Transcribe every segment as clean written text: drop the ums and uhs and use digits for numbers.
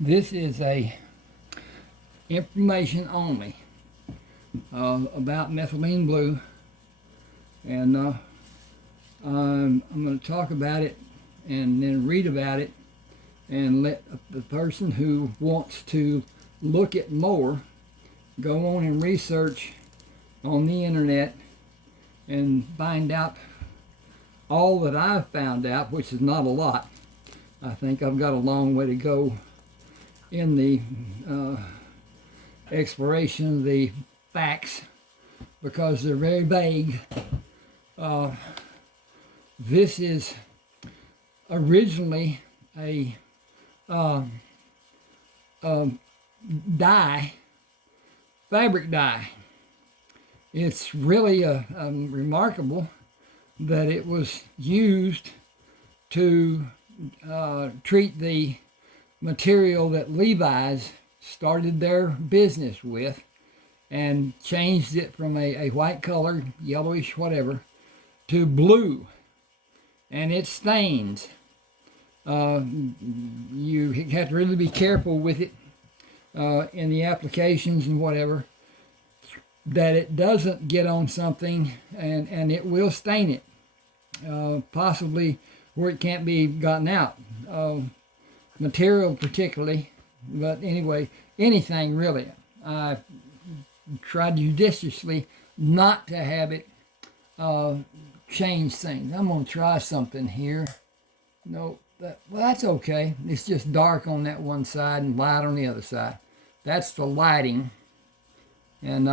This is a information only about methylene blue, and I'm going to talk about it and then read about it and let the person who wants to look at more go on and research on the internet and find out all that I've found out, which is not a lot. I think I've got a long way to go in the exploration of the facts because they're very vague. This is originally a dye, fabric dye. It's really remarkable that it was used to treat the material that Levi's started their business with and changed it from a white color, yellowish whatever, to blue. And it stains. You have to really be careful with it in the applications and whatever, that it doesn't get on something and it will stain it, possibly where it can't be gotten out. Material particularly, but anyway, anything really. I tried judiciously not to have it change things. I'm going to try something here. No, well, that's okay. It's just dark on that one side and light on the other side. That's the lighting, and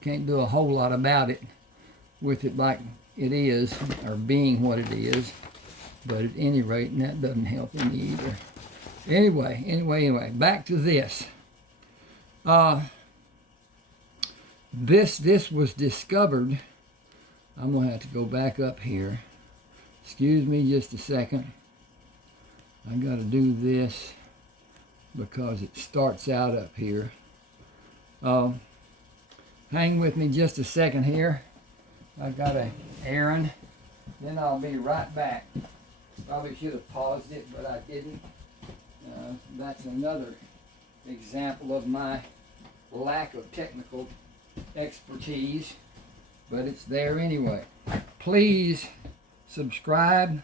can't do a whole lot about it with it like it is, or being what it is. But at any rate, and that doesn't help any either. Anyway, back to this. This was discovered. I'm going to have to go back up here. Excuse me just a second. I got to do this because it starts out up here. Hang with me just a second here. I've got an errand. Then I'll be right back. Probably should have paused it, but I didn't. That's another example of my lack of technical expertise, but it's there anyway. Please subscribe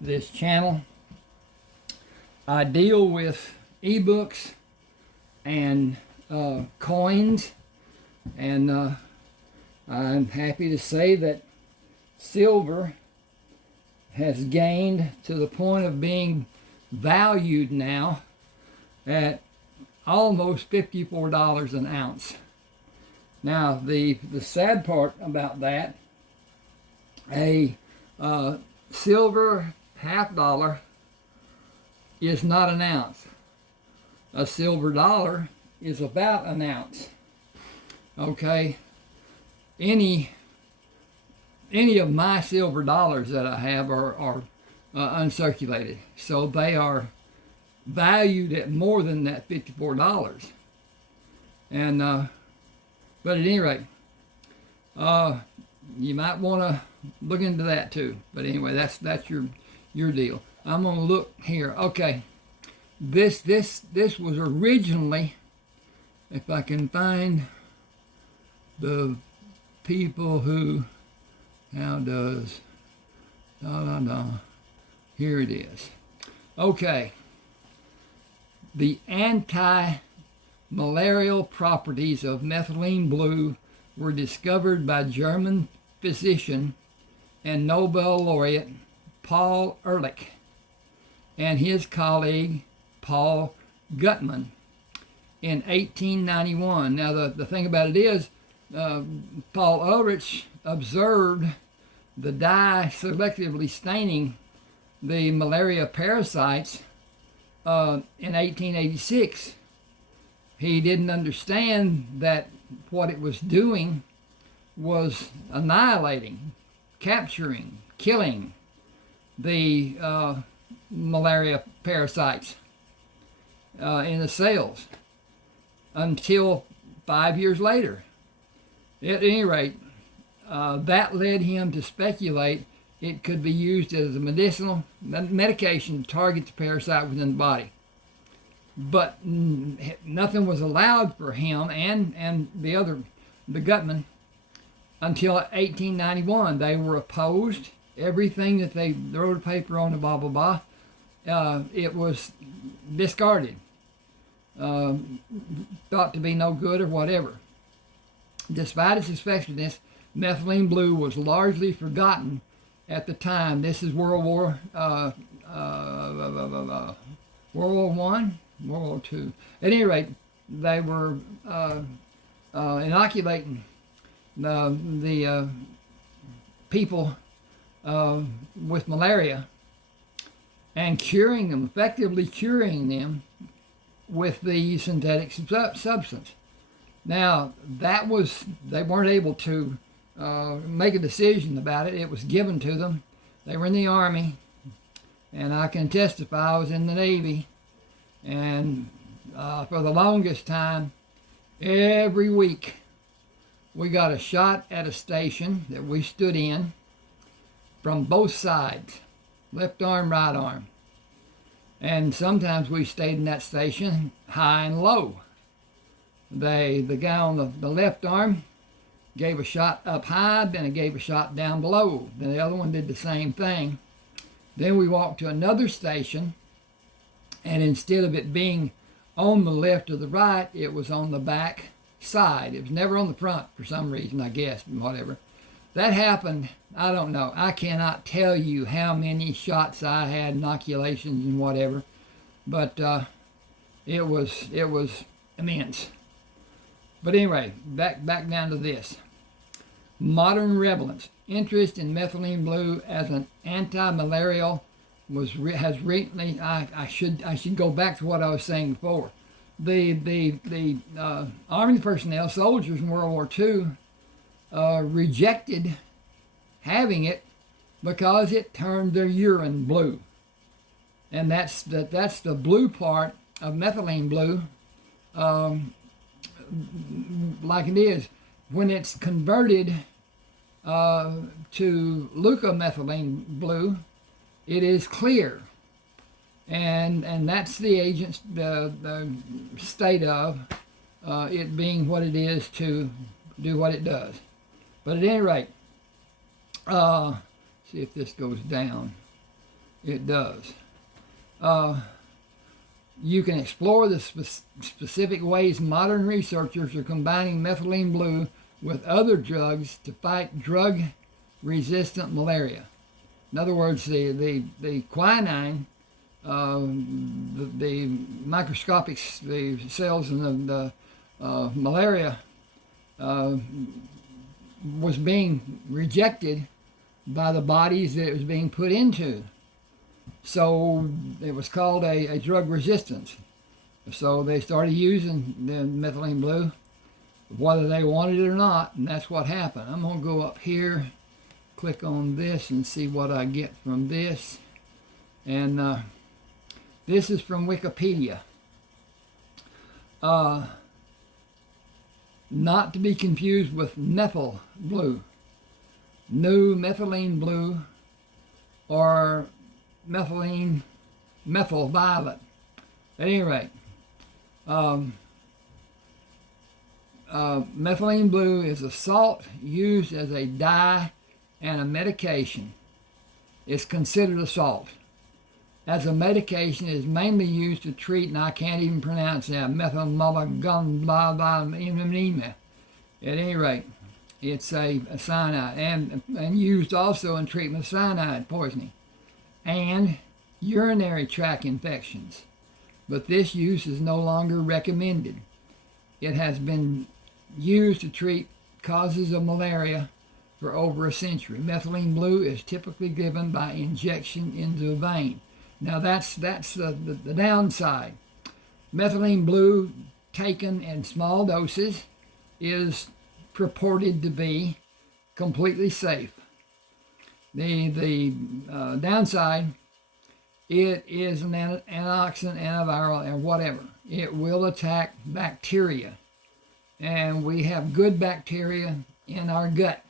this channel. I deal with ebooks and coins, and I'm happy to say that silver has gained to the point of being valued now at almost $54 an ounce. Now, the sad part about that, a silver $half is not an ounce. A silver dollar is about an ounce. Okay, any of my silver dollars that I have are uncirculated, so they are valued at more than that $54. And but at any rate, you might want to look into that too. But anyway, that's your deal. I'm gonna look here. Okay, this was originally, if I can find the people who, how does, here it is. Okay, the anti-malarial properties of methylene blue were discovered by German physician and Nobel laureate Paul Ehrlich and his colleague Paul Gutmann in 1891. Now the thing about it is, Paul Ehrlich observed the dye selectively staining the malaria parasites in 1886. He didn't understand that what it was doing was annihilating, capturing, killing the malaria parasites in the cells until 5 years later. At any rate, that led him to speculate it could be used as a medication to target the parasite within the body. but nothing was allowed for him and the gutman until 1891. They were opposed. Everything that they wrote a paper on, the blah, blah, blah, it was discarded, thought to be no good or whatever. Despite its effectiveness, methylene blue was largely forgotten at the time. This is World War One, World War Two. At any rate, they were inoculating the people with malaria and curing them, effectively curing them with the synthetic substance. Now, they weren't able to make a decision about it. It was given to them. They were in the Army, and I can testify I was in the Navy, and for the longest time, every week, we got a shot at a station that we stood in from both sides, left arm, right arm. And sometimes we stayed in that station high and low. The guy on the left arm gave a shot up high, then it gave a shot down below. Then the other one did the same thing. Then we walked to another station, and instead of it being on the left or the right, it was on the back side. It was never on the front for some reason, I guess, whatever. That happened, I don't know. I cannot tell you how many shots I had, inoculations and whatever, but it was immense. But anyway, back down to this. Modern relevance. Interest in methylene blue as an anti-malarial has recently. I should go back to what I was saying before. The Army personnel, soldiers in World War II, rejected having it because it turned their urine blue, and that's the blue part of methylene blue. Like it is when it's converted to leucomethylene blue, it is clear, and that's the agent's the state of it being what it is to do what it does. But at any rate, see if this goes down. It does. You can explore the specific ways modern researchers are combining methylene blue with other drugs to fight drug-resistant malaria. In other words, the quinine, the microscopic the cells in the malaria was being rejected by the bodies that it was being put into. So it was called a drug resistance. So they started using the methylene blue, whether they wanted it or not, and that's what happened. I'm going to go up here, click on this, and see what I get from this. And this is from Wikipedia. Not to be confused with methyl blue, new methylene blue, or methyl violet. At any rate, methylene blue is a salt used as a dye and a medication. It's considered a salt. As a medication, it is mainly used to treat, and I can't even pronounce that, methylmalagundulabutamine. At any rate, it's a cyanide, and used also in treatment of cyanide poisoning and urinary tract infections. But this use is no longer recommended. It has been used to treat causes of malaria for over a century. Methylene blue is typically given by injection into a vein. Now that's the downside. Methylene blue taken in small doses is purported to be completely safe. The downside, it is an antioxidant, antiviral, and whatever. It will attack bacteria. And we have good bacteria in our gut.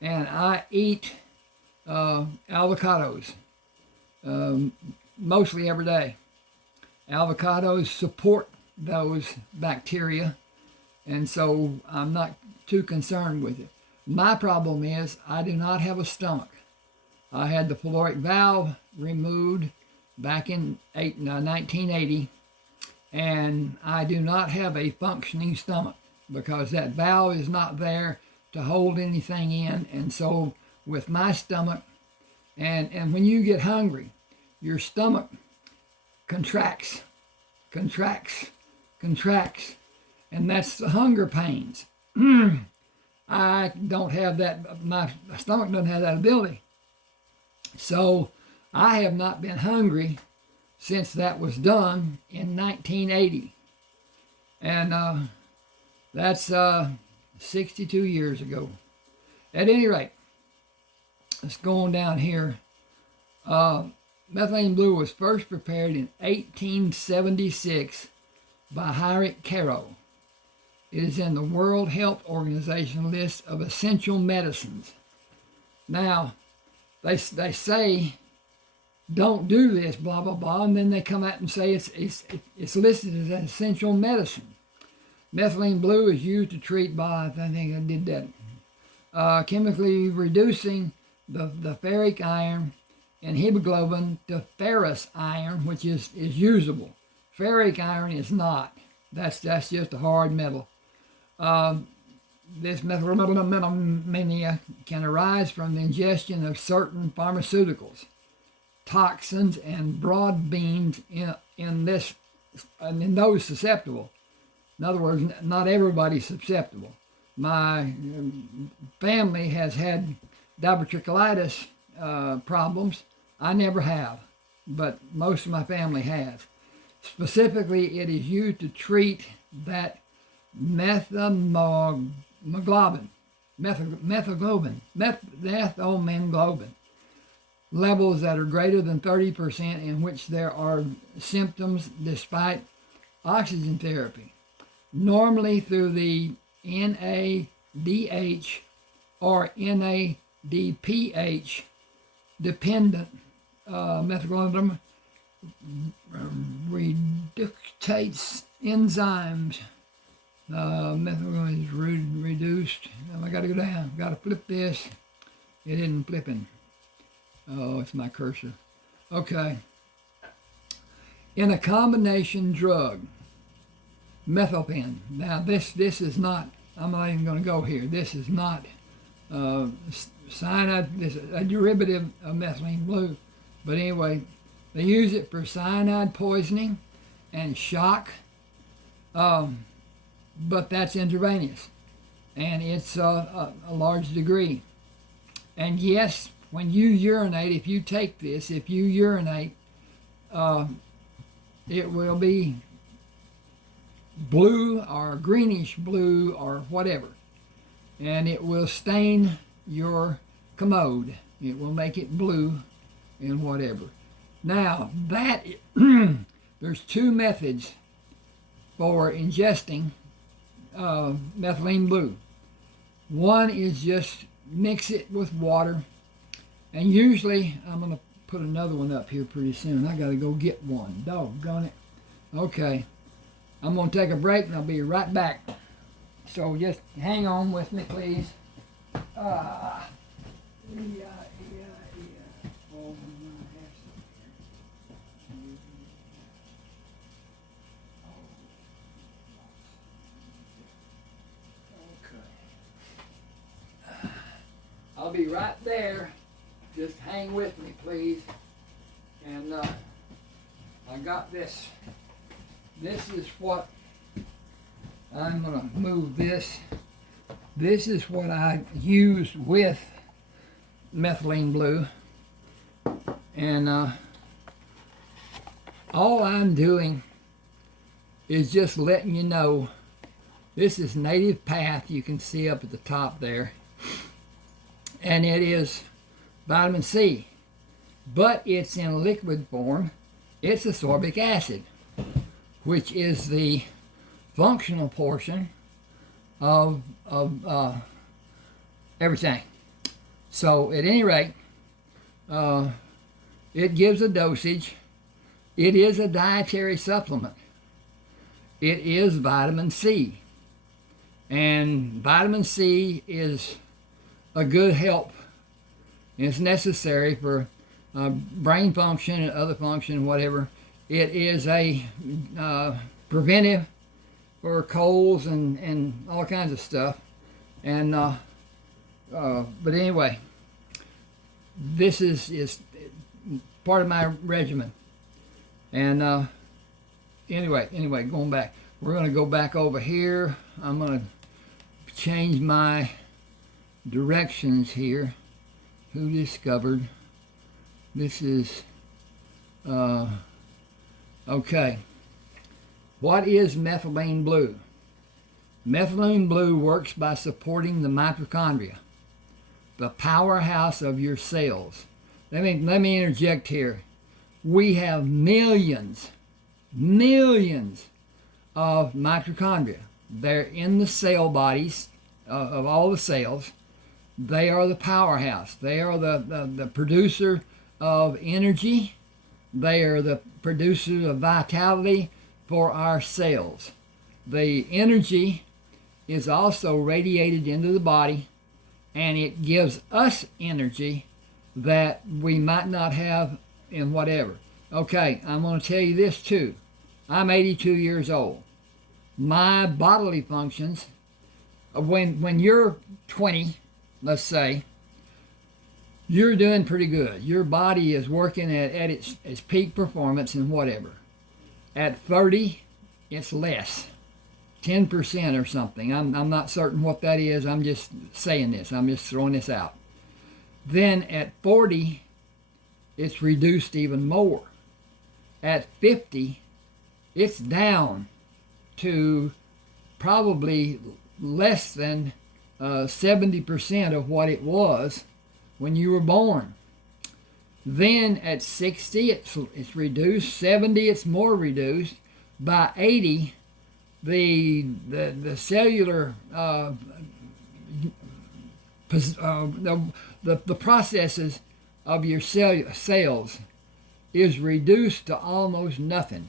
And I eat avocados mostly every day. Avocados support those bacteria, and so I'm not too concerned with it. My problem is I do not have a stomach. I had the caloric valve removed back in 1980, and I do not have a functioning stomach because that valve is not there to hold anything in. And so with my stomach, and when you get hungry, your stomach contracts, and that's the hunger pains. I don't have that, my stomach doesn't have that ability. So I have not been hungry since that was done in 1980. And that's 62 years ago. At any rate, let's go on down here. Methylene Blue was first prepared in 1876 by Hirik Caro. It is in the World Health Organization list of essential medicines. Now, they say, don't do this, blah, blah, blah, and then they come out and say it's listed as an essential medicine. Methylene Blue is used to treat I think I did that, chemically reducing the ferric iron and hemoglobin to ferrous iron, which is usable. Ferric iron is not. That's just a hard metal. This metalomania can arise from the ingestion of certain pharmaceuticals, toxins, and broad beans in those susceptible. In other words, not everybody's susceptible. My family has had diverticulitis problems. I never have, but most of my family has. Specifically, it is used to treat that methylmoglobin levels that are greater than 30%, in which there are symptoms despite oxygen therapy, normally through the NADH or NADPH dependent methylglobin reductates enzymes. Methylglobin is reduced. I got to go down. Got to flip this. It isn't flipping. Oh, it's my cursor. Okay. In a combination drug, methylpen. Now this is not. I'm not even going to go here. This is not cyanide. This is a derivative of methylene blue. But anyway, they use it for cyanide poisoning and shock. But that's intravenous, and it's a large degree. And yes, when you urinate, if you take this, if you urinate, it will be blue or greenish blue or whatever, and it will stain your commode. It will make it blue and whatever. Now, that there's two methods for ingesting methylene blue. One is just mix it with water, and usually I'm going to put another one up here pretty soon. I got to go get one. Doggone it. Okay, I'm going to take a break and I'll be right back. So just hang on with me, please. Oh, I'll be right there. Just hang with me, please. And I got this. This is what I'm going to move this. This is what I use with methylene blue. And all I'm doing is just letting you know this is Native Path. You can see up at the top there. And it is vitamin C, but it's in liquid form. It's ascorbic acid, which is the functional portion of everything. So at any rate, it gives a dosage, It is a dietary supplement. It is vitamin C. And vitamin C is a good help. It's necessary for brain function and other function, whatever. It is a preventive for colds and all kinds of stuff. And but anyway, this is part of my regimen. And anyway, going back, we're going to go back over here. I'm going to change my directions here. Who discovered? This is okay. What is methylene blue? Methylene blue works by supporting the mitochondria, the powerhouse of your cells. Let me interject here. We have millions of mitochondria. They're in the cell bodies of all the cells. They are the powerhouse. They are the producer of energy. They are the producer of vitality for our cells. The energy is also radiated into the body, and it gives us energy that we might not have in whatever. Okay, I'm going to tell you this too. I'm 82 years old. My bodily functions, when you're 20, let's say, you're doing pretty good. Your body is working at its peak performance and whatever. At 30, it's less, 10% or something. I'm not certain what that is. I'm just saying this. I'm just throwing this out. Then at 40, it's reduced even more. At 50, it's down to probably less than 70% of what it was when you were born. Then at 60, it's reduced. 70, it's more reduced. By 80, the cellular the processes of your cells is reduced to almost nothing.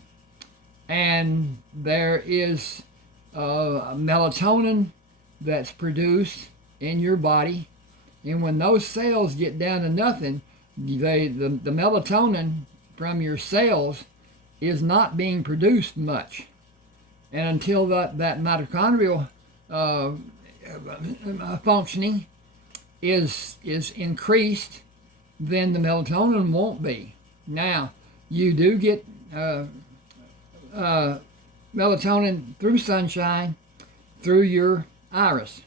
And there is melatonin that's produced in your body. And when those cells get down to nothing, the melatonin from your cells is not being produced much. And until that mitochondrial functioning is increased, then the melatonin won't be. Now, you do get melatonin through sunshine, through your iris.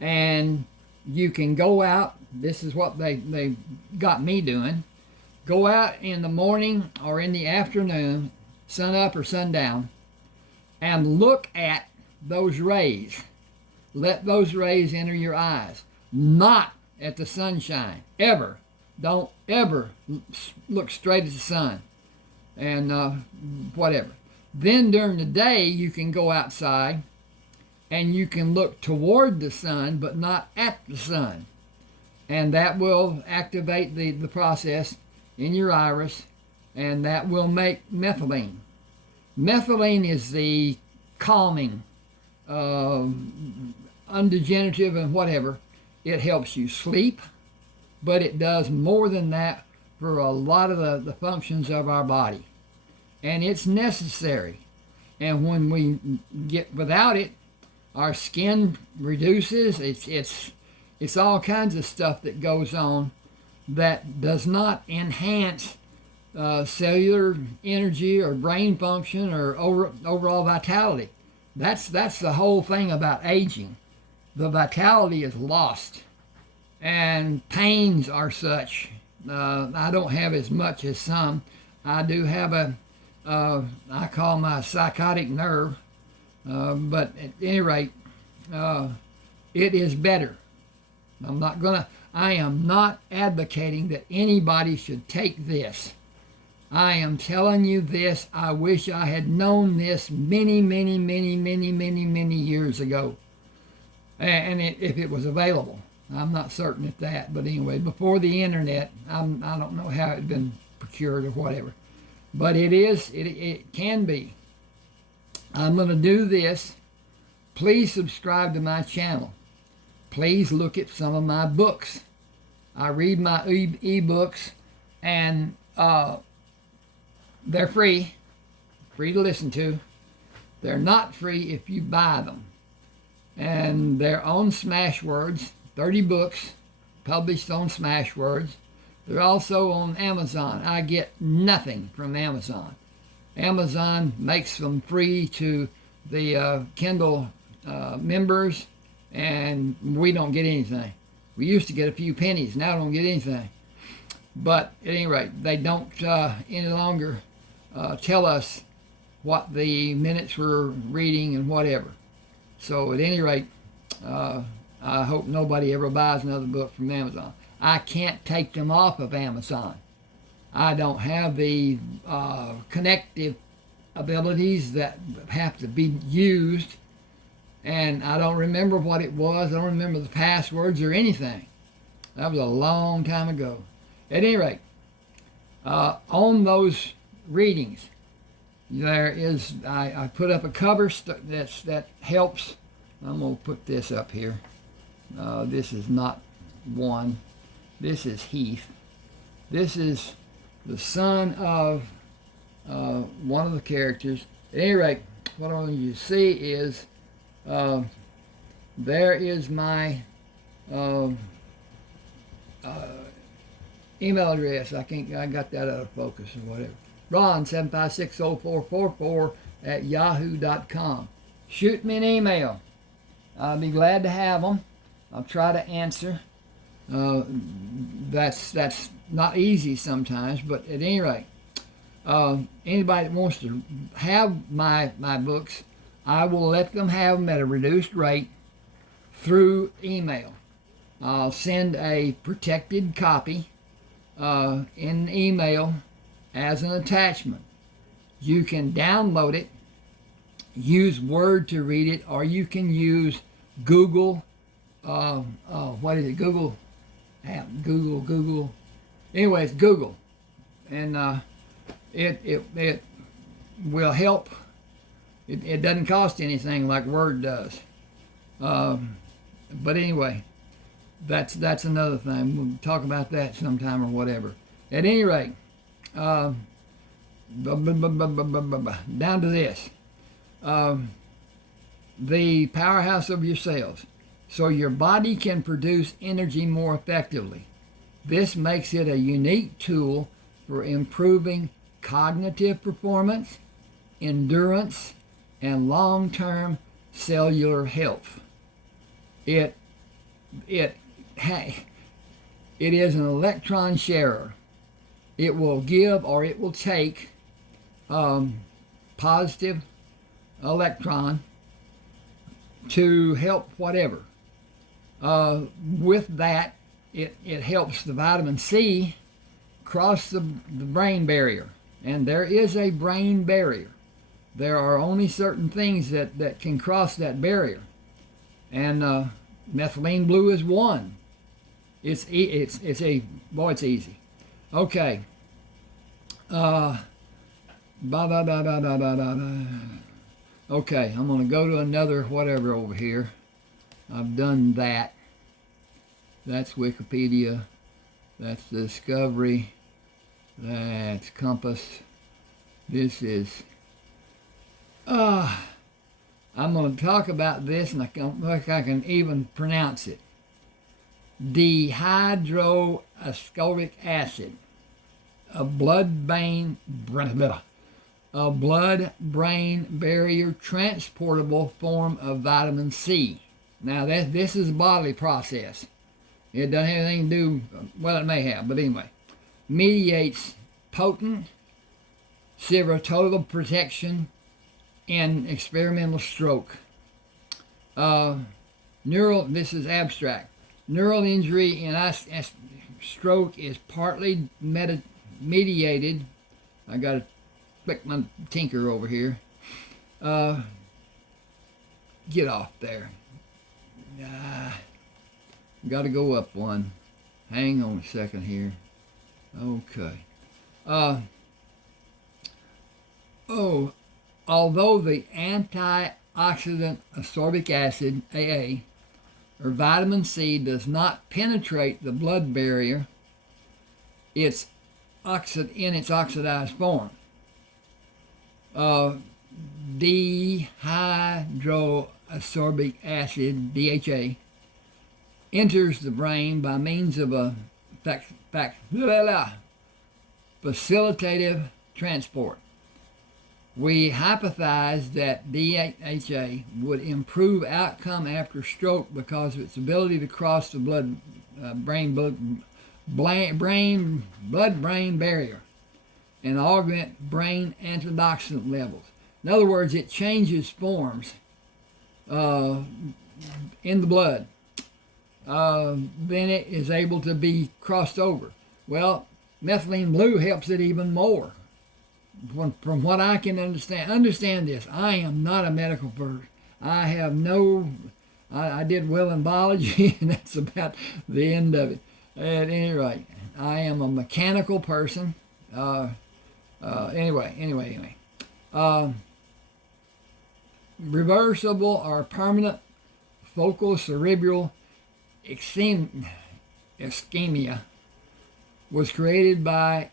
And you can go out, this is what they got me doing, go out in the morning or in the afternoon, sun up or sundown, and look at those rays. Let those rays enter your eyes, not at the sunshine, ever. Don't ever look straight at the sun and whatever. Then during the day, you can go outside and you can look toward the sun, but not at the sun. And that will activate the process in your iris, and that will make methylene. Methylene is the calming, undegenerative and whatever. It helps you sleep, but it does more than that for a lot of the functions of our body. And it's necessary. And when we get without it, our skin reduces. It's all kinds of stuff that goes on that does not enhance cellular energy or brain function or overall vitality. That's the whole thing about aging. The vitality is lost, and pains are such. I don't have as much as some. I do have I call my psychotic nerve, but at any rate, it is better. I am not advocating that anybody should take this. I am telling you this. I wish I had known this many years ago. And if it was available. I'm not certain at that. But anyway, before the internet, I don't know how it had been procured or whatever. But it can be. I'm going to do this. Please subscribe to my channel. Please look at some of my books. I read my e-books, and they're free to listen to. They're not free if you buy them. And they're on Smashwords, 30 books published on Smashwords. They're also on Amazon. I get nothing from Amazon. Amazon makes them free to the Kindle members, and we don't get anything. We used to get a few pennies. Now I don't get anything. But at any rate, they don't any longer tell us what the minutes we're reading and whatever. So at any rate, I hope nobody ever buys another book from Amazon. I can't take them off of Amazon. I don't have the connective abilities that have to be used, and I don't remember what it was. I don't remember the passwords or anything. That was a long time ago. At any rate, on those readings, there is, I put up a cover that helps. I'm going to put this up here. This is not one. This is Heath. This is the son of one of the characters. At any rate, what I want you to see is there is my email address. I got that out of focus or whatever. ron7560444@yahoo.com. Shoot me an email. I'll be glad to have them. I'll try to answer. That's not easy sometimes, but at any rate, anybody that wants to have my books, I will let them have them at a reduced rate through email. I'll send a protected copy in email as an attachment. You can download it, use Word to read it, or you can use Google. What is it? Google app. Google. Anyways, Google, and it will help. It doesn't cost anything like Word does. But anyway, that's another thing. We'll talk about that sometime or whatever. At any rate, down to this. The powerhouse of your cells. So your body can produce energy more effectively. This makes it a unique tool for improving cognitive performance, endurance, and long-term cellular health. It is an electron sharer. It will give or it will take positive electron to help whatever. With that, it helps the vitamin C cross the brain barrier. And there is a brain barrier. There are only certain things that can cross that barrier. And methylene blue is one. It's easy. Okay. Okay, I'm going to go to another whatever over here. I've done that. That's Wikipedia. That's Discovery. That's Compass. This is... I'm going to talk about this, and I can even pronounce it. Dehydroascorbic acid. A blood-brain barrier transportable form of vitamin C. Now, this is a bodily process. It doesn't have anything to do, well, it may have, but anyway. Mediates potent serotonin protection in experimental stroke. This is abstract. Neural injury in stroke is partly mediated. I got to click my tinker over here. Get off there. Got to go up one. Hang on a second here. Okay. Oh, although the antioxidant ascorbic acid, AA, or vitamin C does not penetrate the blood barrier, it's in its oxidized form. Dehydroascorbic acid, DHA, enters the brain by means of a facilitative transport. We hypothesized that DHA would improve outcome after stroke because of its ability to cross the blood-brain barrier and augment brain antioxidant levels. In other words, it changes forms in the blood. Then it is able to be crossed over. Well, methylene blue helps it even more. From what I can understand this, I am not a medical person. I did well in biology, and that's about the end of it. At any rate, I am a mechanical person. Anyway. Reversible or permanent focal cerebral ischemia was created by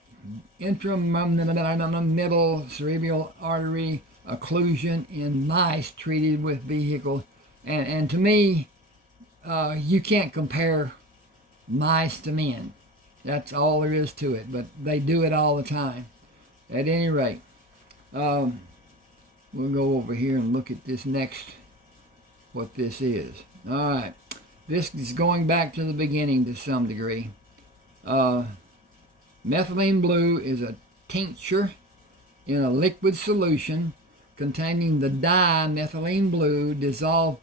intramittal cerebral artery occlusion in mice treated with vehicle. And to me, you can't compare mice to men. That's all there is to it, but they do it all the time. At any rate, we'll go over here and look at this next, what this is. All right, this is going back to the beginning to some degree. Methylene blue is a tincture in a liquid solution containing the dye methylene blue dissolved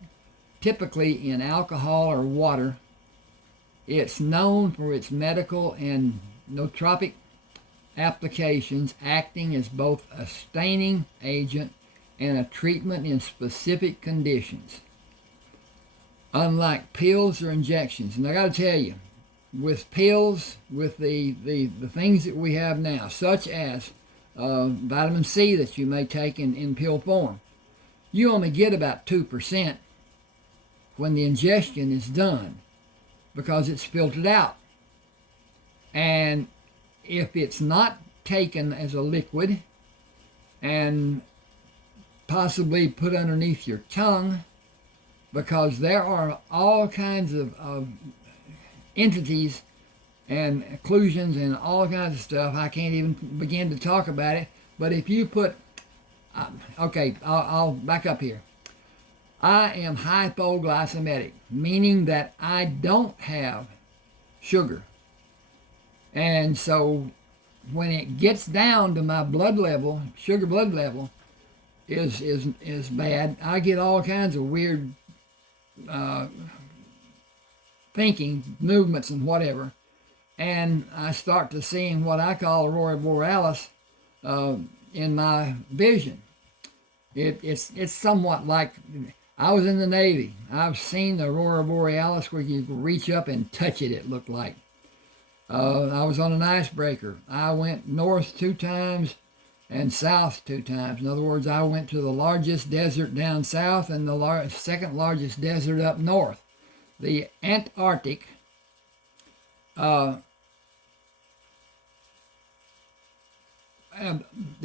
typically in alcohol or water. It's known for its medical and nootropic applications, acting as both a staining agent and a treatment in specific conditions, unlike pills or injections. And I got to tell you, with pills, with the things that we have now, such as vitamin C that you may take in pill form, you only get about 2% when the ingestion is done because it's filtered out. And if it's not taken as a liquid and possibly put underneath your tongue, because there are all kinds of entities and occlusions and all kinds of stuff. I can't even begin to talk about it. But if you put, I'll back up here. I am hypoglycemic, meaning that I don't have sugar. And so when it gets down to my blood level, sugar blood level is bad. I get all kinds of weird thinking, movements and whatever, and I start to seeing what I call aurora borealis in my vision. It's somewhat like, I was in the Navy. I've seen the aurora borealis where you reach up and touch it, it looked like. I was on an icebreaker. I went north 2 times and south 2 times. In other words, I went to the largest desert down south and the second largest desert up north. The Antarctic, the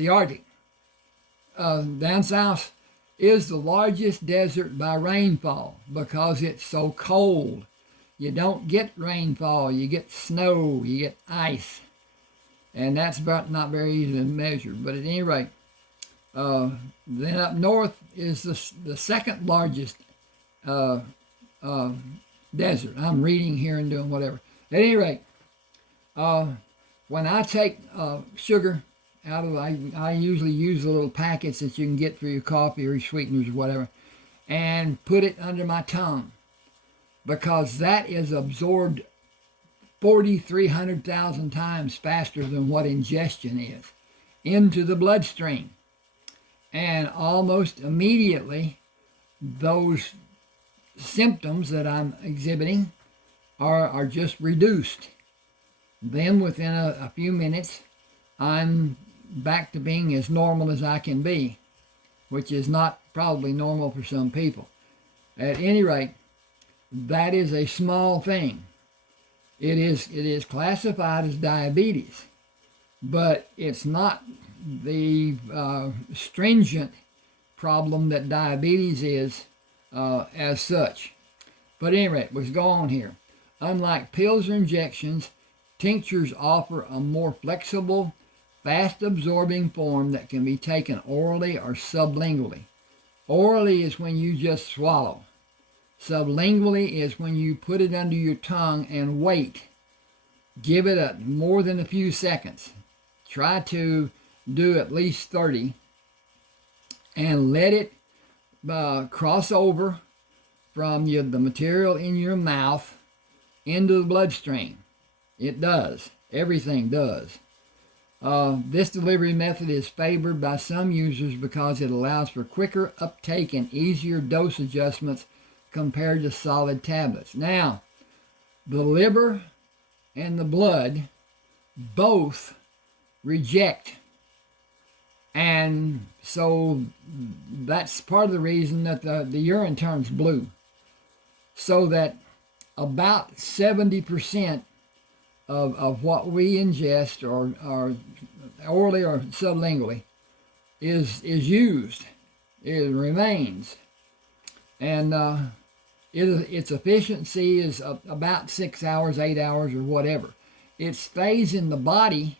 Arctic, down south, is the largest desert by rainfall because it's so cold. You don't get rainfall, you get snow, you get ice. And that's about not very easy to measure. But at any rate, then up north is the second largest desert. I'm reading here and doing whatever. At any rate, when I take sugar out of, I usually use the little packets that you can get for your coffee or your sweeteners or whatever, and put it under my tongue, because that is absorbed 300,000 times faster than what ingestion is into the bloodstream. And almost immediately, those symptoms that I'm exhibiting are just reduced. Then within a few minutes, I'm back to being as normal as I can be, which is not probably normal for some people. At any rate, that is a small thing. It is classified as diabetes, but it's not the stringent problem that diabetes is as such. But at any rate, let's go on here. Unlike pills or injections, tinctures offer a more flexible, fast-absorbing form that can be taken orally or sublingually. Orally is when you just swallow. Sublingually is when you put it under your tongue and wait. Give it more than a few seconds. Try to do at least 30 and let it cross over from the material in your mouth into the bloodstream. It does. Everything does. This delivery method is favored by some users because it allows for quicker uptake and easier dose adjustments compared to solid tablets. Now, the liver and the blood both reject, and so that's part of the reason that the urine turns blue, so that about 70% of what we ingest or orally or sublingually is used. It remains, and its efficiency is about 6 hours, 8 hours, or whatever. It stays in the body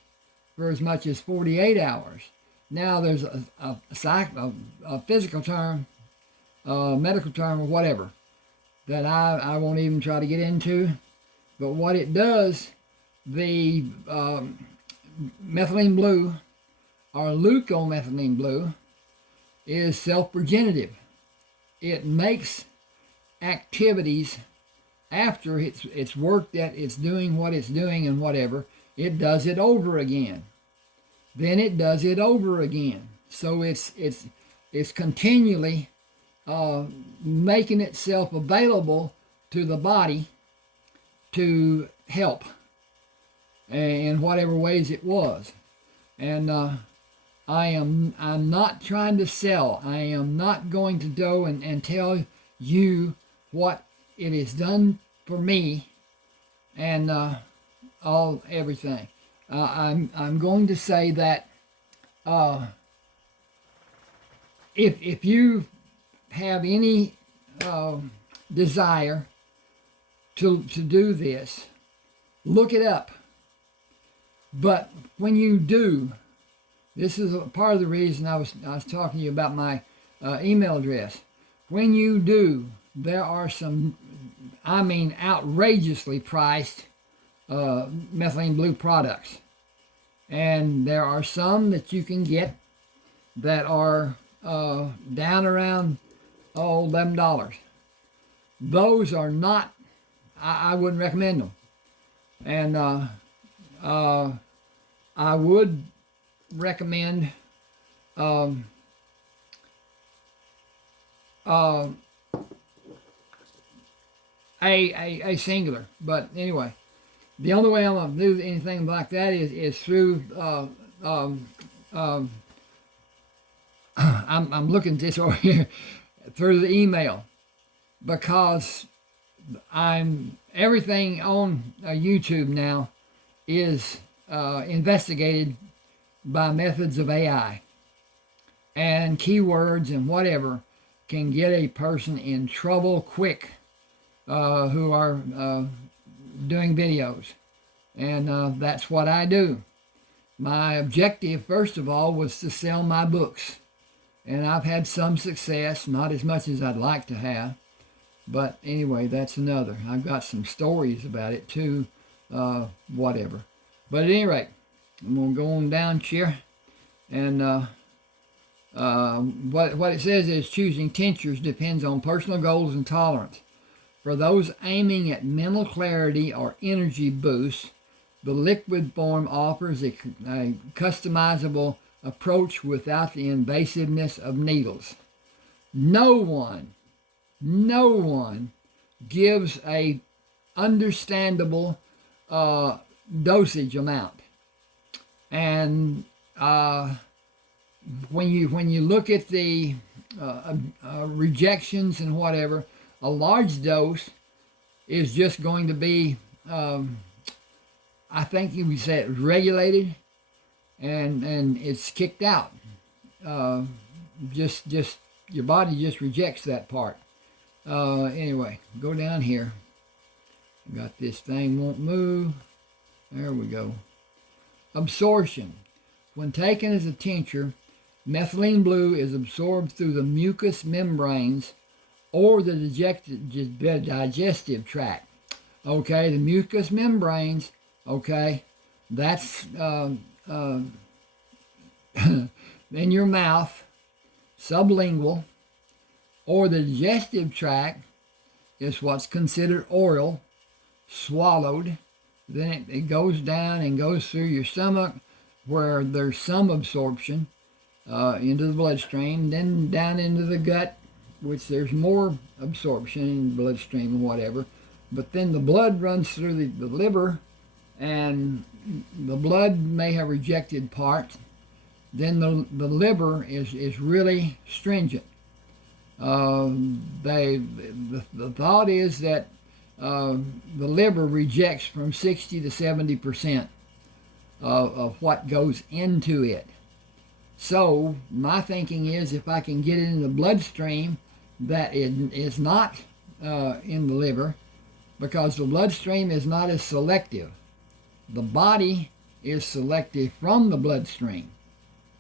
for as much as 48 hours. Now there's a physical term, medical term, or whatever, that I won't even try to get into. But what it does, the methylene blue, or leukomethylene blue, is self-regenerative. It makes activities after it's worked that it's doing what it's doing and whatever, it does it over again. Then it does it over again. So it's continually making itself available to the body to help in whatever ways it was. And I'm not trying to sell. I am not going to go and tell you what it has done for me and everything. I'm going to say that if you have any desire to do this, look it up. But when you do, this is a part of the reason I was talking to you about my email address. When you do, there are some, outrageously priced methylene blue products. And there are some that you can get that are down around $11. Those are not, I wouldn't recommend them. And I would recommend a singular. But anyway, the only way I'm going to do anything like that is through I'm looking at this over here through the email, because everything on YouTube now is investigated by methods of AI, and keywords and whatever can get a person in trouble quick who are doing videos. And that's what I do. My objective, first of all, was to sell my books. And I've had some success, not as much as I'd like to have. But anyway, that's another. I've got some stories about it too, whatever. But at any rate, I'm going to go on down here. And what it says is choosing tinctures depends on personal goals and tolerance. For those aiming at mental clarity or energy boost, the liquid form offers a customizable approach without the invasiveness of needles. No one gives a understandable dosage amount. And when you look at the rejections and whatever, a large dose is just going to be, I think you would say it's regulated, and it's kicked out. Just your body just rejects that part. Anyway, go down here. Got this thing won't move. There we go. Absorption. When taken as a tincture, methylene blue is absorbed through the mucous membranes or the digestive tract. Okay, the mucous membranes, okay, that's in your mouth, sublingual, or the digestive tract is what's considered oral, swallowed. Then it goes down and goes through your stomach where there's some absorption into the bloodstream, then down into the gut, which there's more absorption in the bloodstream and whatever. But then the blood runs through the liver, and the blood may have rejected parts. Then the liver is really stringent. The thought is that the liver rejects from 60 to 70% of what goes into it. So my thinking is, if I can get it in the bloodstream, that it is not in the liver, because the bloodstream is not as selective. The body is selective from the bloodstream.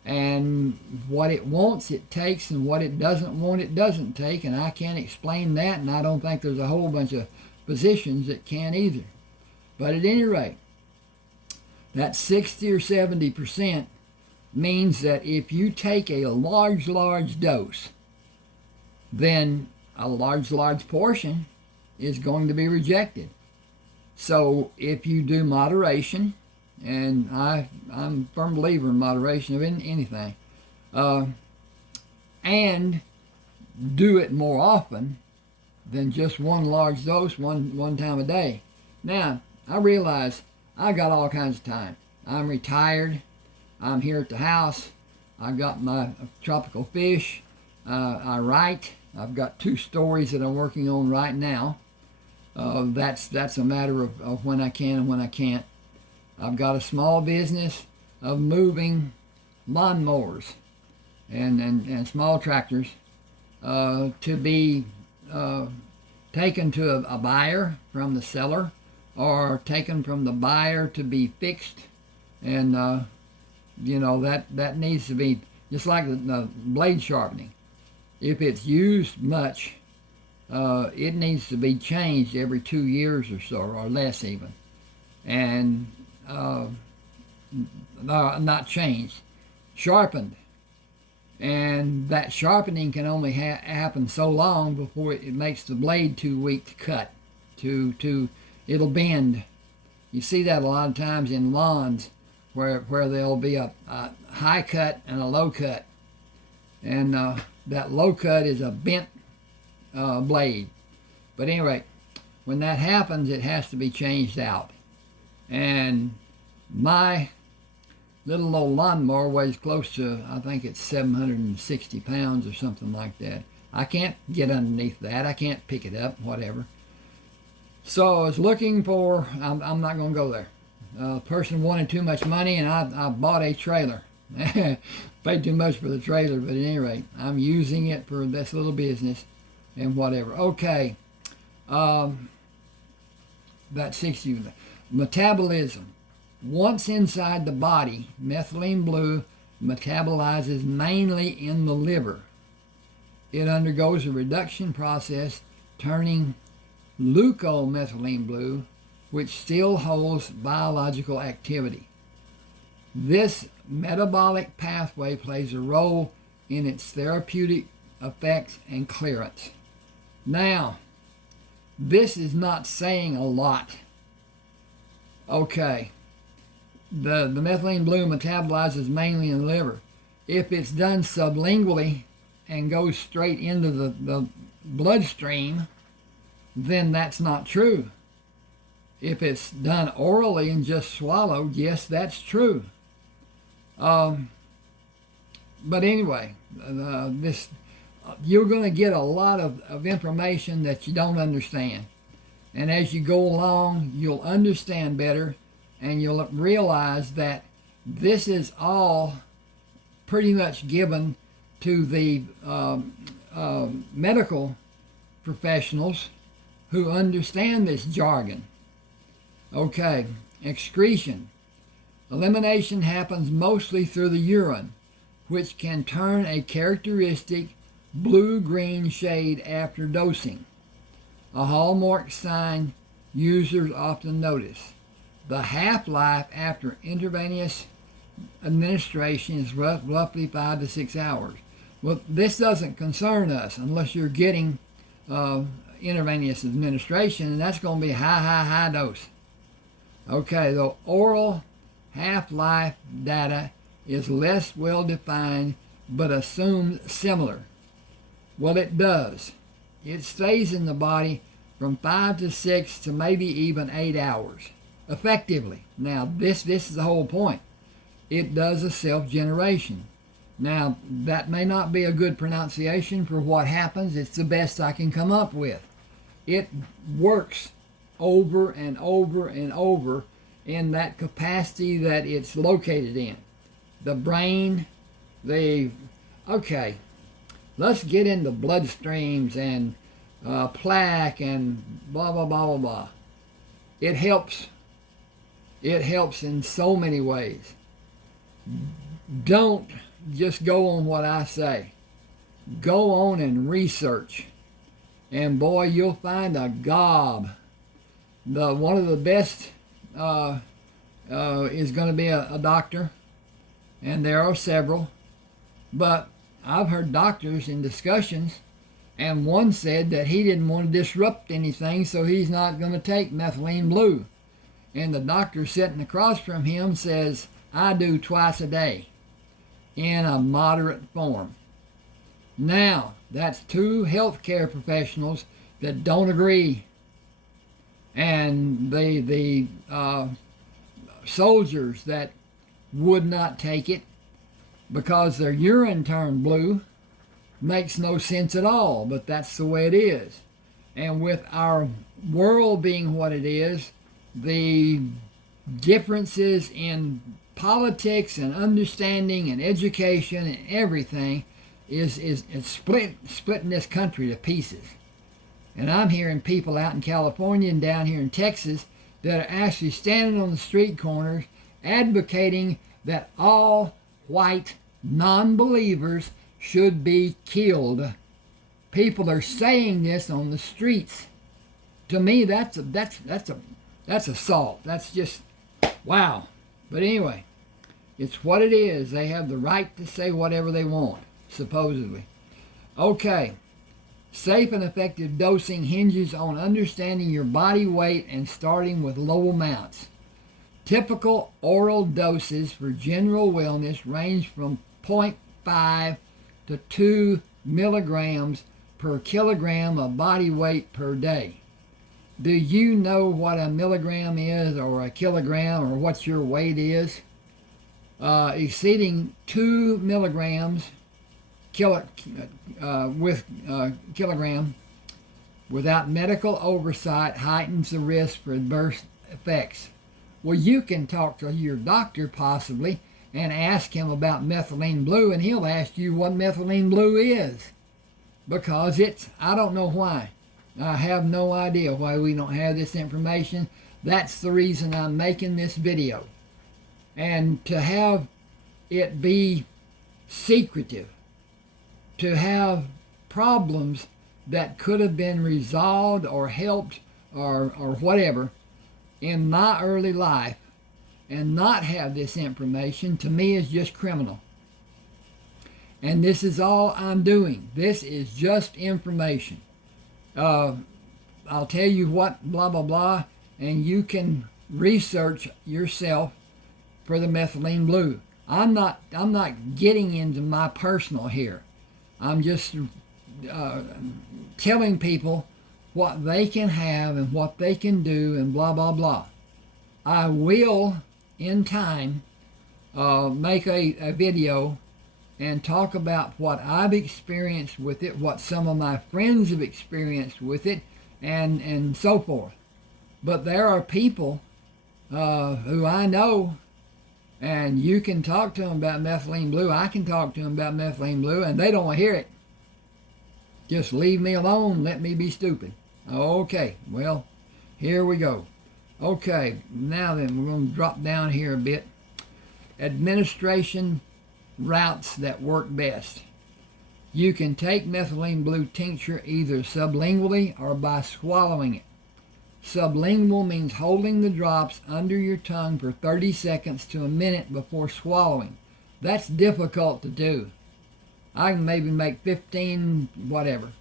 And what it wants, it takes, and what it doesn't want, it doesn't take. And I can't explain that, and I don't think there's a whole bunch of physicians that can either. But at any rate, that 60 or 70% means that if you take a large dose, then a large portion is going to be rejected. So if you do moderation, and I'm a firm believer in moderation of anything, and do it more often than just one large dose one time a day. Now, I realize I got all kinds of time. I'm retired. I'm here at the house. I got my tropical fish. I write. I've got 2 stories that I'm working on right now. That's a matter of when I can and when I can't. I've got a small business of moving lawnmowers and small tractors to be taken to a buyer from the seller, or taken from the buyer to be fixed. And that needs to be just like the blade sharpening. If it's used much, it needs to be changed every 2 years or so, or less even. And not changed, sharpened. And that sharpening can only happen so long before it makes the blade too weak to cut. It'll bend. You see that a lot of times in lawns, where there'll be a high cut and a low cut, and that low cut is a bent blade. But anyway, when that happens, it has to be changed out. And my little old lawnmower weighs close to, I think it's 760 pounds or something like that. I can't get underneath that. I can't pick it up, whatever. So I was looking for, I'm not going to go there. A person wanted too much money, and I bought a trailer. Paid too much for the trailer, but at any rate, I'm using it for this little business and whatever. Okay. That 60, metabolism. Once inside the body, methylene blue metabolizes mainly in the liver. It undergoes a reduction process, turning leukomethylene blue, which still holds biological activity. This metabolic pathway plays a role in its therapeutic effects and clearance. Now, this is not saying a lot. Okay, the methylene blue metabolizes mainly in the liver. If it's done sublingually and goes straight into the bloodstream, then that's not true. If it's done orally and just swallowed, yes, that's true. But anyway, this you're going to get a lot of information that you don't understand. And as you go along, you'll understand better, and you'll realize that this is all pretty much given to the medical professionals who understand this jargon. Okay, excretion. Elimination happens mostly through the urine, which can turn a characteristic blue-green shade after dosing, a hallmark sign users often notice. The half-life after intravenous administration is roughly 5 to 6 hours. Well, this doesn't concern us unless you're getting intravenous administration, and that's going to be high dose. Okay, the oral half-life data is less well-defined but assumed similar. Well, it does. It stays in the body from 5 to 6 to maybe even 8 hours, effectively. Now, this is the whole point. It does a self-generation. Now, that may not be a good pronunciation for what happens. It's the best I can come up with. It works over and over and over in that capacity that it's located in. The brain, okay, let's get into bloodstreams and plaque and blah, blah, blah, blah, blah. It helps. It helps in so many ways. Don't just go on what I say. Go on and research. And boy, you'll find a gob. One of the best is going to be a doctor, and there are several. But I've heard doctors in discussions, and one said that he didn't want to disrupt anything, so he's not going to take Methylene Blue. And the doctor sitting across from him says, I do twice a day in a moderate form. Now, that's two healthcare professionals that don't agree. And the soldiers that would not take it because their urine turned blue makes no sense at all, but that's the way it is. And with our world being what it is, the differences in politics and understanding and education and everything is splitting this country to pieces. And I'm hearing people out in California and down here in Texas that are actually standing on the street corners advocating that all white non-believers should be killed. People are saying this on the streets. To me, that's assault. That's just wow. But anyway, it's what it is. They have the right to say whatever they want, supposedly. Okay. Safe and effective dosing hinges on understanding your body weight and starting with low amounts. Typical oral doses for general wellness range from 0.5 to 2 milligrams per kilogram of body weight per day. Do you know what a milligram is, or a kilogram, or what your weight is? Exceeding 2 milligrams kilogram without medical oversight heightens the risk for adverse effects. Well, you can talk to your doctor possibly and ask him about Methylene Blue, and he'll ask you what Methylene Blue is, because I don't know why. I have no idea why we don't have this information. That's the reason I'm making this video. And to have it be secretive, to have problems that could have been resolved or helped or whatever in my early life and not have this information, to me is just criminal. And this is all I'm doing. This is just information. I'll tell you what, blah, blah, blah, and you can research yourself for the Methylene Blue. I'm not getting into my personal here. I'm just telling people what they can have and what they can do and blah, blah, blah. I will, in time, make a video and talk about what I've experienced with it, what some of my friends have experienced with it, and so forth. But there are people who I know, and you can talk to them about Methylene Blue. I can talk to them about Methylene Blue, and they don't want to hear it. Just leave me alone. Let me be stupid. Okay, well, here we go. Okay, now then, we're going to drop down here a bit. Administration routes that work best. You can take Methylene Blue tincture either sublingually or by swallowing it. Sublingual means holding the drops under your tongue for 30 seconds to a minute before swallowing. That's difficult to do. I can maybe make 15, whatever.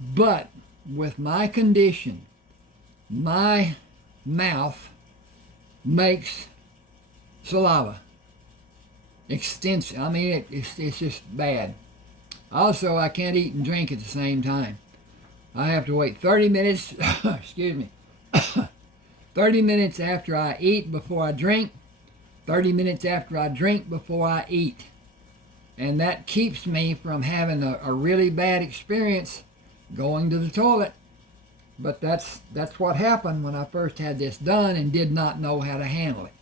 But with my condition, my mouth makes saliva. Extensive. I mean, it's just bad. Also, I can't eat and drink at the same time. I have to wait 30 minutes, excuse me, 30 minutes after I eat before I drink, 30 minutes after I drink before I eat. And that keeps me from having a really bad experience going to the toilet. But that's what happened when I first had this done and did not know how to handle it.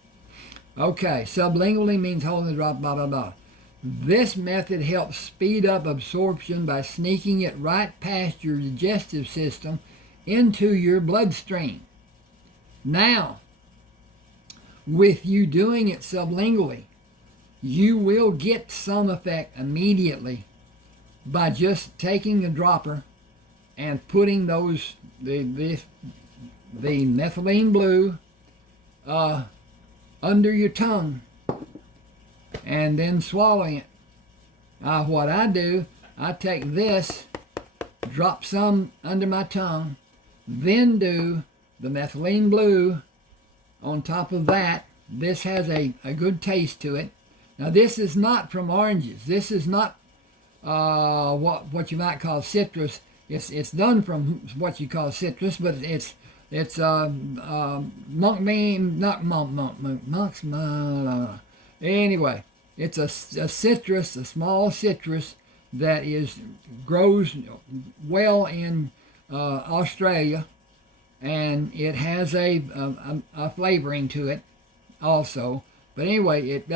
Okay, sublingually means holding the drop, blah, blah, blah. This method helps speed up absorption by sneaking it right past your digestive system into your bloodstream. Now, with you doing it sublingually, you will get some effect immediately by just taking a dropper and putting the Methylene Blue under your tongue and then swallowing it. What I do, I take this, drop some under my tongue, then do the Methylene Blue on top of that. This has a good taste to it. Now this is not from oranges. This is not what you might call citrus. It's done from what you call citrus, but it's monk bean, not monks. Anyway, it's a citrus, a small citrus that grows well in Australia, and it has a flavoring to it also. But anyway, it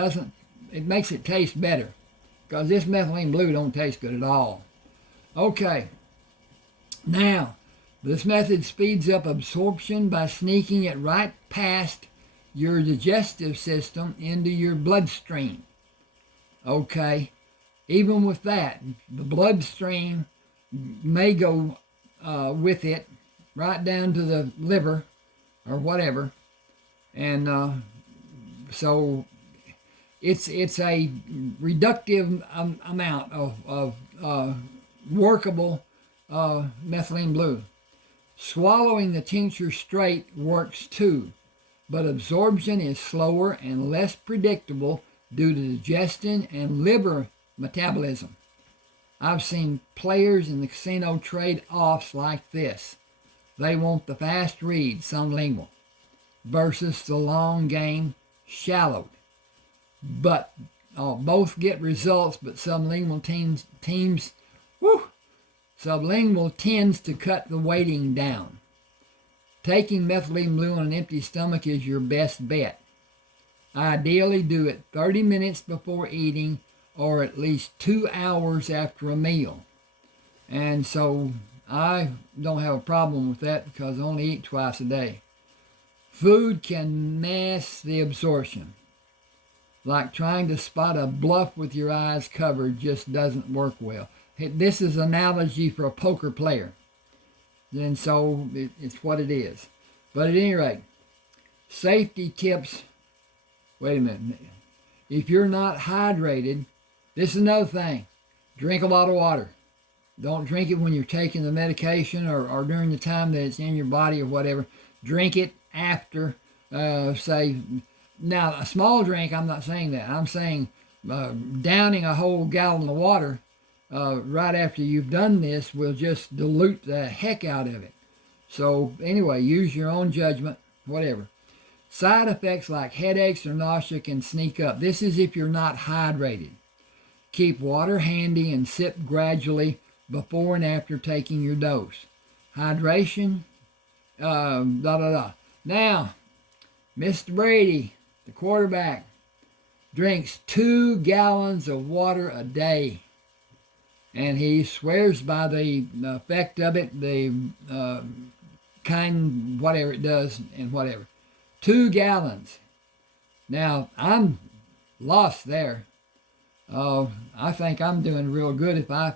makes it taste better, because this Methylene Blue don't taste good at all. Okay, now this method speeds up absorption by sneaking it right past your digestive system into your bloodstream. Okay, even with that, the bloodstream may go with it right down to the liver or whatever, and so it's a reductive amount of workable Methylene Blue. Swallowing the tincture straight works too, but absorption is slower and less predictable due to digestion and liver metabolism. I've seen players in the casino trade offs like this. They want the fast read, sublingual, versus the long game, shallowed. But both get results, but sublingual sublingual tends to cut the weighting down. Taking Methylene Blue on an empty stomach is your best bet. Ideally, do it 30 minutes before eating or at least 2 hours after a meal. And so I don't have a problem with that because I only eat twice a day. Food can mask the absorption. Like trying to spot a bluff with your eyes covered just doesn't work well. This is an analogy for a poker player. And so it's what it is. But at any rate, safety tips. Wait a minute. If you're not hydrated, this is another thing. Drink a lot of water. Don't drink it when you're taking the medication or during the time that it's in your body or whatever. Drink it after, say, now a small drink, I'm not saying that. I'm saying downing a whole gallon of water right after you've done this will just dilute the heck out of it. So anyway, use your own judgment, whatever. Side effects like headaches or nausea can sneak up. This is if you're not hydrated. Keep water handy and sip gradually before and after taking your dose. Hydration, Now, Mr. Brady, the quarterback, drinks 2 gallons of water a day. And he swears by the effect of it, the kind, whatever it does and whatever. 2 gallons. Now, I'm lost there. I think I'm doing real good if I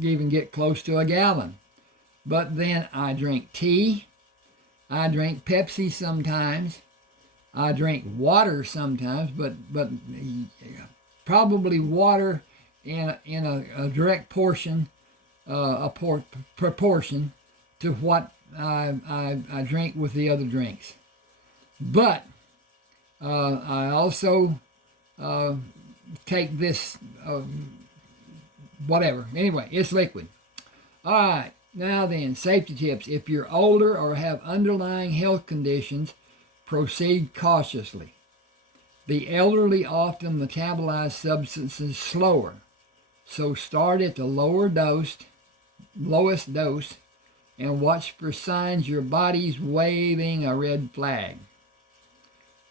even get close to a gallon. But then I drink tea. I drink Pepsi sometimes. I drink water sometimes, but probably water in a direct portion, proportion to what I drink with the other drinks. But I also take this, whatever. Anyway, it's liquid. All right, now then, safety tips. If you're older or have underlying health conditions, proceed cautiously. The elderly often metabolize substances slower, so start at the lowest dose, and watch for signs your body's waving a red flag.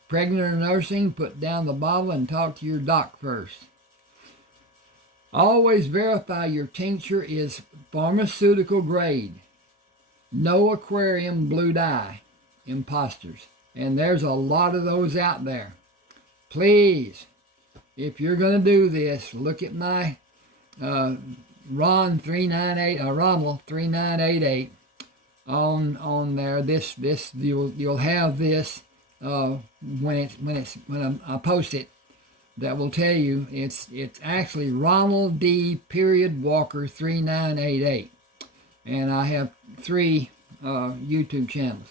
Pregnant or nursing, put down the bottle and talk to your doc first. Always verify your tincture is pharmaceutical grade. No aquarium blue dye imposters. And there's a lot of those out there. Please, if you're going to do this, look at my Ronald 3988 on there. This you'll have this when I post it. That will tell you it's actually Ronald D. Walker 3988, and I have 3 YouTube channels.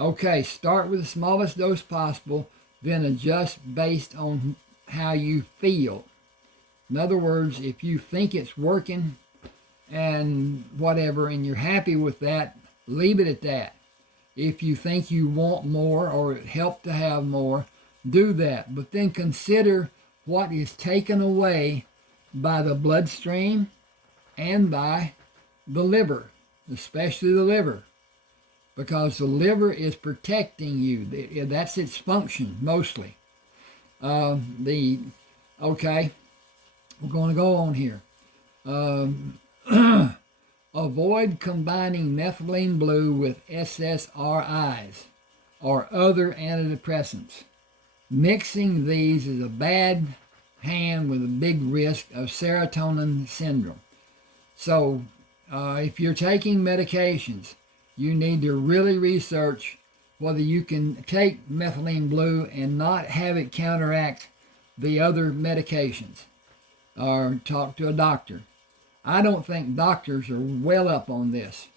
Okay, start with the smallest dose possible, then adjust based on how you feel. In other words, if you think it's working and whatever, and you're happy with that, leave it at that. If you think you want more or it helped to have more, do that. But then consider what is taken away by the bloodstream and by the liver, especially the liver, because the liver is protecting you. That's its function mostly. Okay, we're going to go on here. Avoid combining methylene blue with SSRIs or other antidepressants. Mixing these is a bad hand with a big risk of serotonin syndrome. So if you're taking medications, you need to really research whether you can take methylene blue and not have it counteract the other medications, or talk to a doctor. I don't think doctors are well up on this.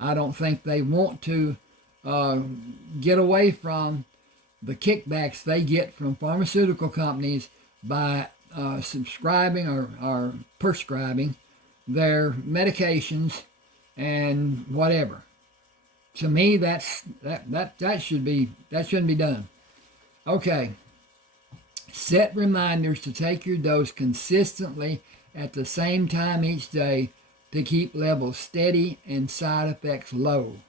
I don't think they want to get away from the kickbacks they get from pharmaceutical companies by subscribing or prescribing their medications and whatever. To me, that shouldn't be done. Okay. Set reminders to take your dose consistently at the same time each day to keep levels steady and side effects low.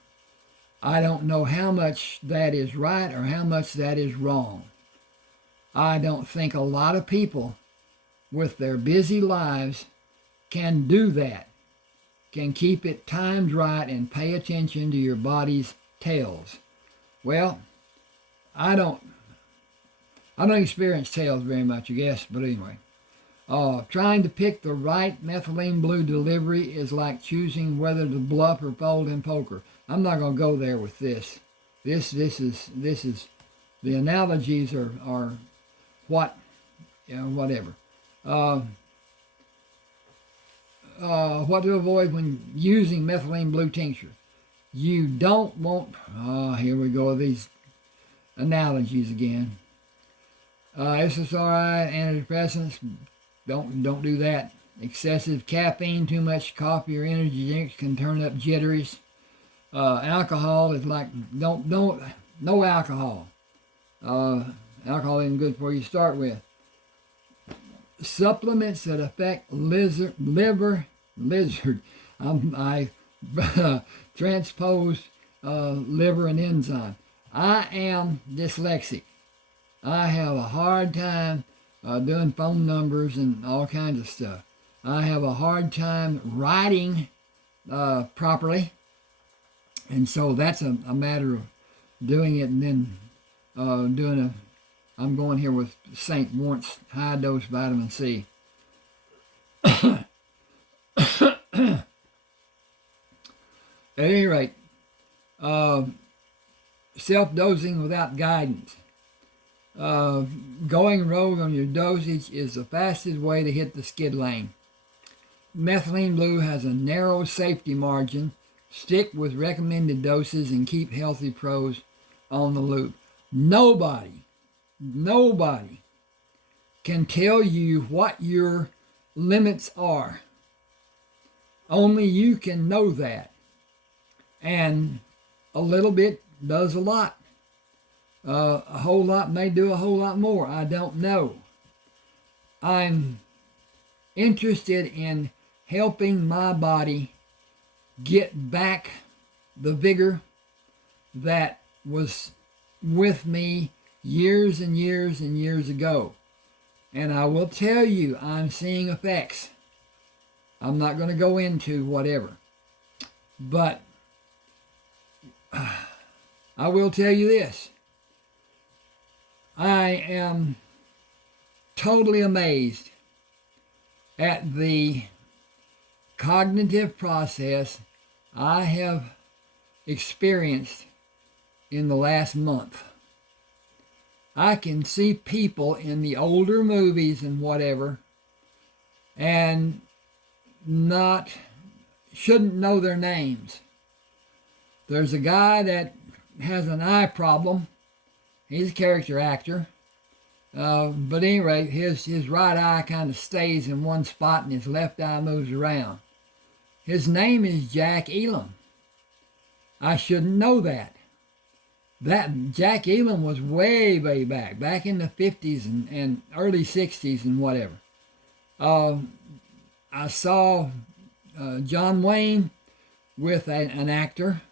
I don't know how much that is right or how much that is wrong. I don't think a lot of people with their busy lives can do that, can keep it timed right and pay attention to your body's tells. Well, I don't experience tells very much, I guess, but anyway. Trying to pick the right methylene blue delivery is like choosing whether to bluff or fold in poker. I'm not going to go there with this. This is the analogies are what, whatever. What to avoid when using methylene blue tincture. You don't want, here we go, these analogies again. SSRI, antidepressants, don't do that. Excessive caffeine, too much coffee or energy drinks can turn up jitteries. Alcohol is like, no alcohol. Alcohol isn't good for you to start with. Supplements that affect liver, I transposed liver and enzyme. I am dyslexic. I have a hard time doing phone numbers and all kinds of stuff. I have a hard time writing properly. And so that's a matter of doing it and then I'm going here with St. Lawrence high dose vitamin C. At any rate, self-dosing without guidance. Going rogue on your dosage is the fastest way to hit the skid lane. Methylene Blue has a narrow safety margin. Stick with recommended doses and keep healthy pros on the loop. Nobody can tell you what your limits are. Only you can know that. And a little bit does a lot. A whole lot may do a whole lot more. I don't know. I'm interested in helping my body get back the vigor that was with me years and years and years ago. And I will tell you, I'm seeing effects. I'm not going to go into whatever. But I will tell you this. I am totally amazed at the cognitive process I have experienced in the last month. I can see people in the older movies and whatever and shouldn't know their names. There's a guy that has an eye problem. He's a character actor. But anyway, his right eye kind of stays in one spot and his left eye moves around. His name is Jack Elam. I shouldn't know that. That Jack Elam was way back in the 50s and early 60s and whatever. I saw John Wayne with an actor.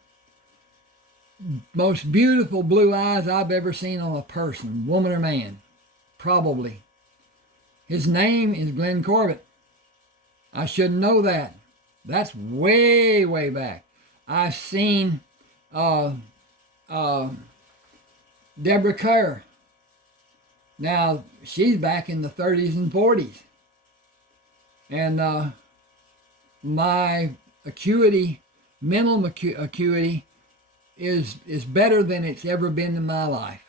Most beautiful blue eyes I've ever seen on a person, woman or man, probably. His name is Glenn Corbett. I should know that. That's way back. I've seen Deborah Kerr. Now, she's back in the 30s and 40s. And my acuity, mental acuity, is better than it's ever been in my life.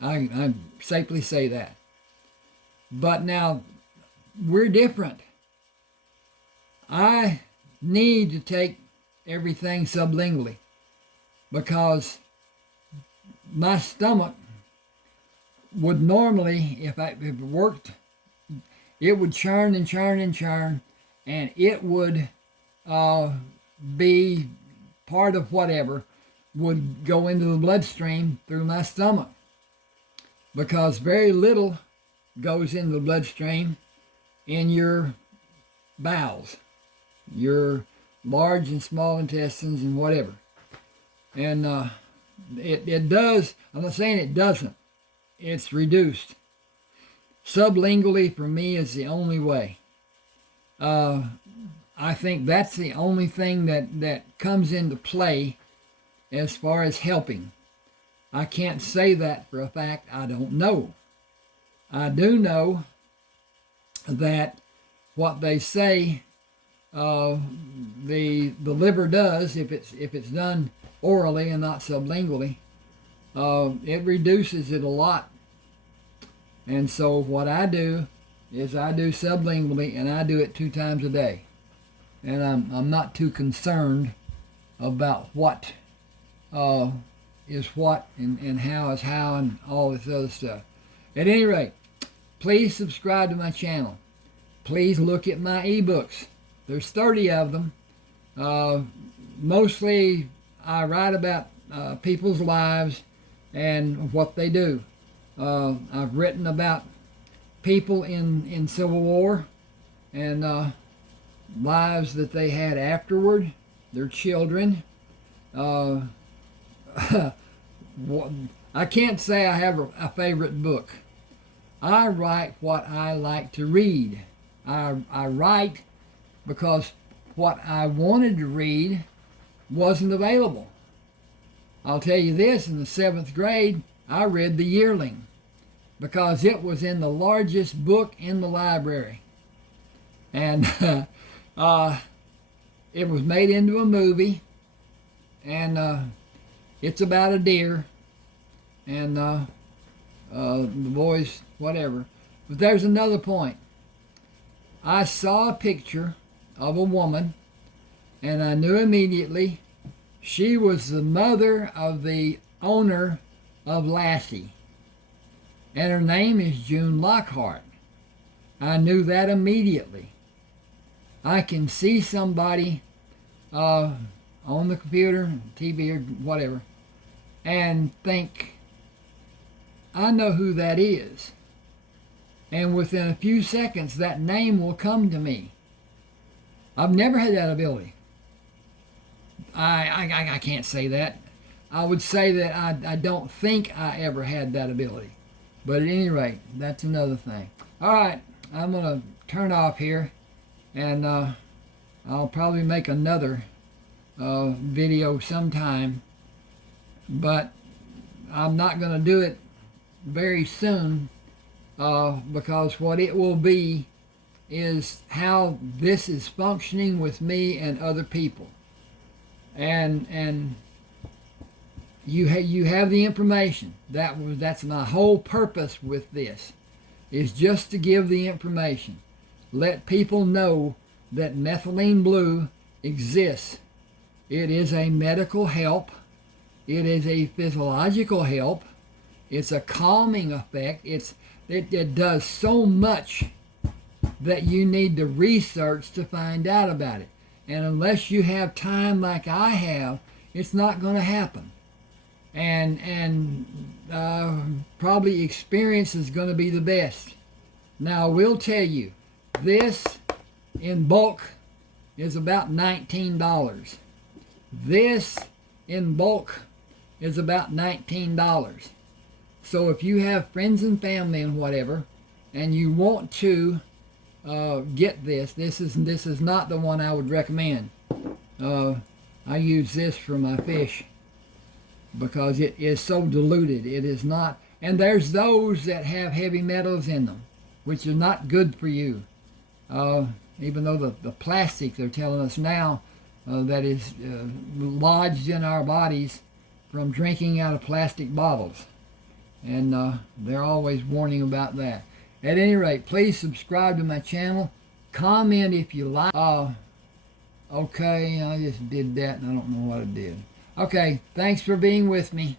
I safely say that. But now, we're different. I need to take everything sublingually because my stomach would normally, if it worked, it would churn and churn and churn, and it would be part of whatever would go into the bloodstream through my stomach, because very little goes in the bloodstream in your bowels, your large and small intestines and whatever. And it does, I'm not saying it doesn't, it's reduced. Sublingually for me is the only way. I think that's the only thing that comes into play as far as helping. I can't say that for a fact. I don't know. I do know that what they say the liver does, if it's done orally and not sublingually, it reduces it a lot. And so what I do is I do sublingually, and I do it 2 times a day. And I'm not too concerned about what is what and how is how and all this other stuff. At any rate, please subscribe to my channel. Please look at my ebooks. There's 30 of them. Mostly I write about people's lives and what they do. I've written about people in Civil War and lives that they had afterward, their children. I can't say I have a favorite book. I write what I like to read. I write because what I wanted to read wasn't available. I'll tell you this, in the 7th grade, I read The Yearling because it was in the largest book in the library. And it was made into a movie, and it's about a deer, and the boys, whatever. But there's another point. I saw a picture of a woman, and I knew immediately she was the mother of the owner of Lassie, and her name is June Lockhart. I knew that immediately. I can see somebody on the computer, TV, or whatever, and think, I know who that is. And within a few seconds, that name will come to me. I've never had that ability. I can't say that. I would say that I don't think I ever had that ability. But at any rate, that's another thing. All right, I'm going to turn off here, and I'll probably make another video sometime, but I'm not going to do it very soon because what it will be is how this is functioning with me and other people. And you have the information. That's my whole purpose with this, is just to give the information. Let people know that methylene blue exists. It is a medical help. It is a physiological help. It's a calming effect. It does so much that you need to research to find out about it. And unless you have time like I have, it's not going to happen. And probably experience is going to be the best. Now, I will tell you, this in bulk is about $19. This in bulk is about $19. So if you have friends and family and whatever, and you want to get this is not the one I would recommend. I use this for my fish because it is so diluted. It is not, and there's those that have heavy metals in them, which are not good for you. Even though the plastic they're telling us now that is lodged in our bodies from drinking out of plastic bottles. And they're always warning about that. At any rate, please subscribe to my channel. Comment if you like. Okay, I just did that and I don't know what I did. Okay, thanks for being with me.